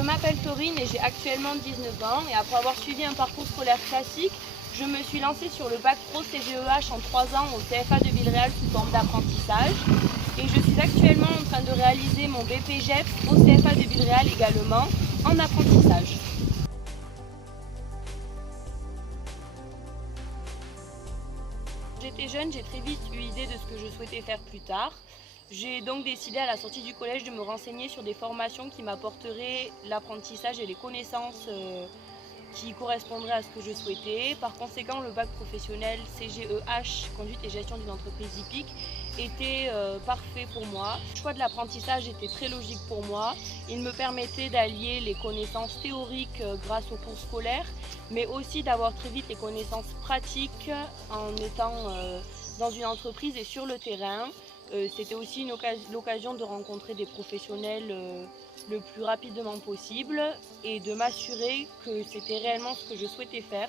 Je m'appelle Taurine et j'ai actuellement 19 ans et après avoir suivi un parcours scolaire classique, je me suis lancée sur le bac pro CGEH en 3 ans au CFA de Villeréal sous forme d'apprentissage et je suis actuellement en train de réaliser mon BPGEPS au CFA de Villeréal également en apprentissage. Quand j'étais jeune, j'ai très vite eu l'idée de ce que je souhaitais faire plus tard. J'ai donc décidé à la sortie du collège de me renseigner sur des formations qui m'apporteraient l'apprentissage et les connaissances qui correspondraient à ce que je souhaitais. Par conséquent, le bac professionnel CGEH, conduite et gestion d'une entreprise hippique, était parfait pour moi. Le choix de l'apprentissage était très logique pour moi. Il me permettait d'allier les connaissances théoriques grâce aux cours scolaires, mais aussi d'avoir très vite les connaissances pratiques en étant dans une entreprise et sur le terrain. C'était aussi l'occasion de rencontrer des professionnels le plus rapidement possible et de m'assurer que c'était réellement ce que je souhaitais faire.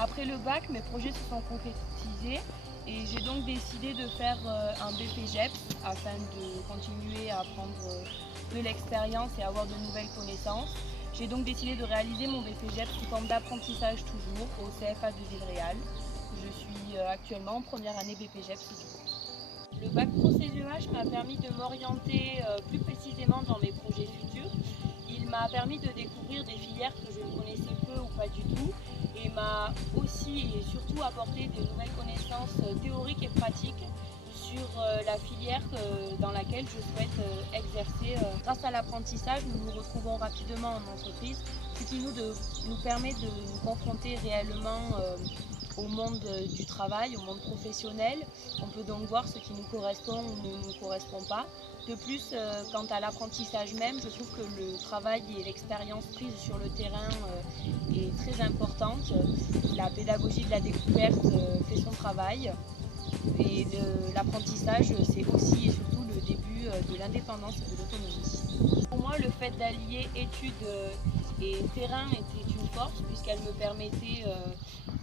Après le bac, mes projets se sont concrétisés et j'ai donc décidé de faire un BPGEPS afin de continuer à prendre de l'expérience et avoir de nouvelles connaissances. J'ai donc décidé de réaliser mon BPGEPS sous forme d'apprentissage toujours au CFA de Villeréal. Je suis actuellement en première année BPGEPS du coup. Le bac pro CGEH m'a permis de m'orienter plus précisément dans mes projets futurs. Il m'a permis de découvrir des filières que je ne connaissais peu ou pas du tout et m'a aussi et surtout apporté de nouvelles connaissances théoriques et pratiques sur la filière dans laquelle je souhaite exercer. Grâce à l'apprentissage, nous nous retrouvons rapidement en entreprise, ce qui nous permet de nous confronter réellement au monde du travail, au monde professionnel. On peut donc voir ce qui nous correspond ou ne nous correspond pas. De plus, quant à l'apprentissage même, je trouve que le travail et l'expérience prise sur le terrain est très importante. La pédagogie de la découverte fait son travail. Et l'apprentissage, c'est aussi et surtout le début de l'indépendance et de l'autonomie. Pour moi, le fait d'allier études et terrain était une force puisqu'elle me permettait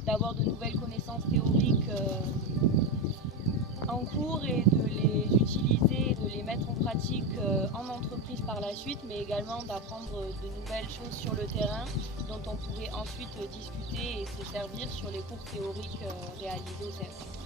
d'avoir de nouvelles connaissances théoriques en cours et de les utiliser et de les mettre en pratique en entreprise par la suite, mais également d'apprendre de nouvelles choses sur le terrain dont on pourrait ensuite discuter et se servir sur les cours théoriques réalisés au CFA.